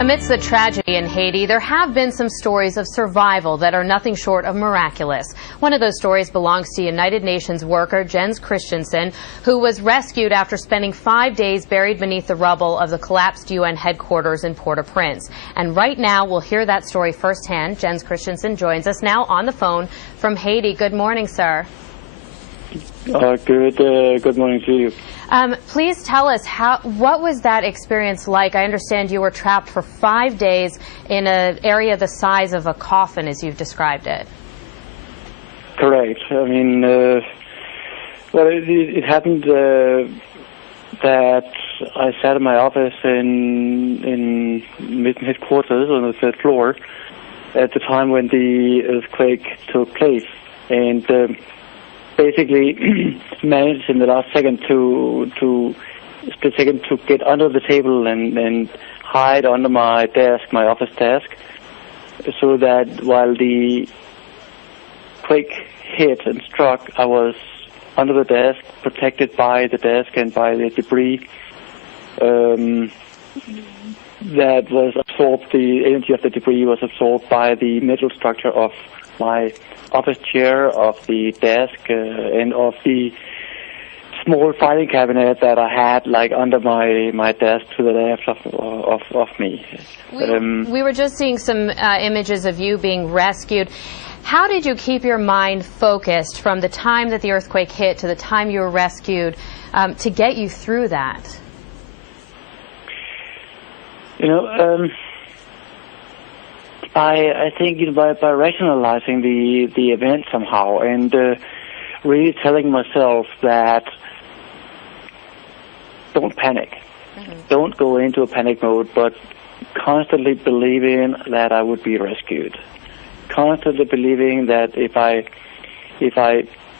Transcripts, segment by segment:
Amidst the tragedy in Haiti, there have been some stories of survival that are nothing short of miraculous. One of those stories belongs to United Nations worker Jens Christensen, who was rescued after spending 5 days buried beneath the rubble of the collapsed UN headquarters in Port-au-Prince. And right now, we'll hear that story firsthand. Jens Christensen joins us now on the phone from Haiti. Good morning, sir. Good morning to you. Please tell us, what was that experience like? I understand you were trapped for 5 days in an area the size of a coffin, as you've described it. Correct. I mean, well, it happened that I sat in my office in Mission headquarters on the third floor at the time when the earthquake took place, and basically managed in the last second to get under the table and hide under my desk, my office desk, so that while the quake hit and struck, I was under the desk, protected by the desk and by the debris that was absorbed. The energy of the debris was absorbed by the metal structure of my office chair, of the desk, and of the small filing cabinet that I had like under my desk to the left of me. We were just seeing some images of you being rescued. How did you keep your mind focused from the time that the earthquake hit to the time you were rescued to get you through that? You know, I think by rationalizing the event somehow and really telling myself that don't panic, don't go into a panic mode, but constantly believing that I would be rescued, constantly believing that if I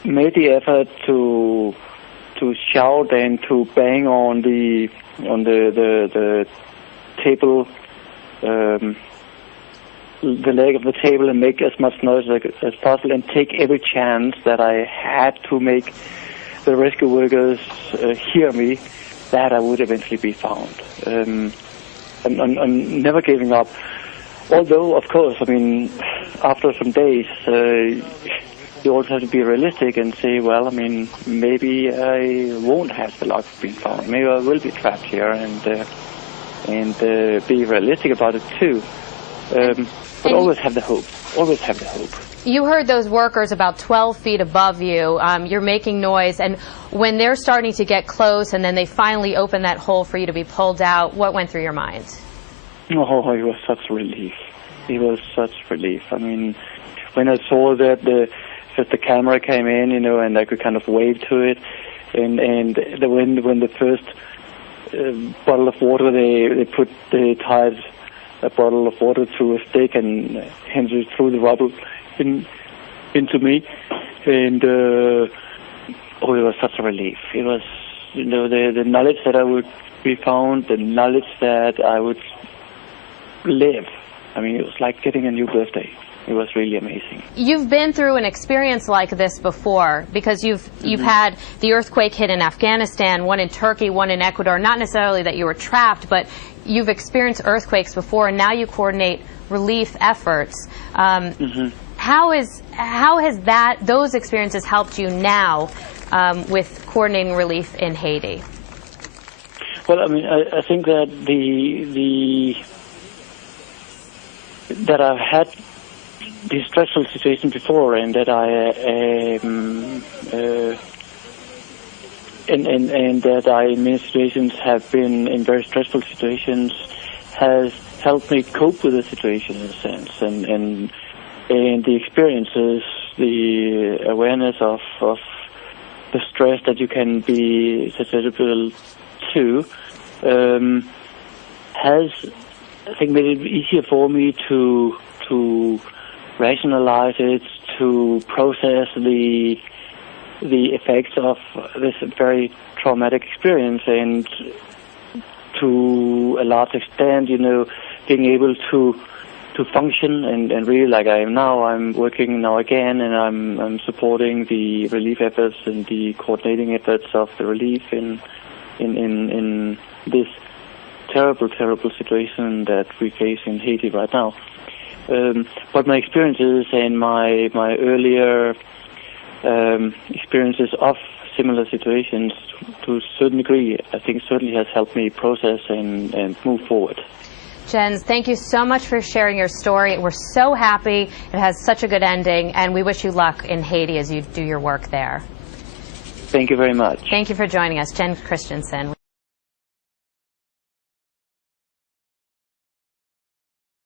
made the effort to shout and to bang on the table. The leg of the table and make as much noise as possible and take every chance that I had to make the rescue workers hear me, that I would eventually be found. I'm never giving up. Although, of course, I mean, after some days, you also have to be realistic and say, well, I mean, maybe I won't have the luck of being found. Maybe I will be trapped here and be realistic about it too. But always have the hope. Always have the hope. You heard those workers about 12 feet above you. You're making noise, and when they're starting to get close and then they finally open that hole for you to be pulled out, what went through your mind? Oh, it was such relief. It was such relief. I mean, when I saw that the camera came in, you know, and I could kind of wave to it, and when the first bottle of water they tied a bottle of water through a stick and handed it through the rubble into me, and it was such a relief. It was, you know, the knowledge that I would be found, the knowledge that I would live. I mean, it was like getting a new birthday. It was really amazing. You've been through an experience like this before, because you've had the earthquake hit in Afghanistan, one in Turkey, one in Ecuador. Not necessarily that you were trapped, but you've experienced earthquakes before, and now you coordinate relief efforts. How has those experiences helped you now with coordinating relief in Haiti? Well, I mean, I think that that I've had these stressful situations before, and that and that I in many situations have been in very stressful situations, has helped me cope with the situation in a sense, and the experiences, the awareness of the stress that you can be susceptible to, has, I think, made it easier for me to rationalize it, to process the effects of this very traumatic experience, and to a large extent, you know, being able to function and really, like I am now, I'm working now again, and I'm supporting the relief efforts and the coordinating efforts of the relief in this terrible, terrible situation that we face in Haiti right now. But my experiences and my earlier experiences of similar situations, to a certain degree, I think certainly has helped me process and move forward. Jens, thank you so much for sharing your story. We're so happy it has such a good ending, and we wish you luck in Haiti as you do your work there. Thank you very much. Thank you for joining us, Jens Christensen.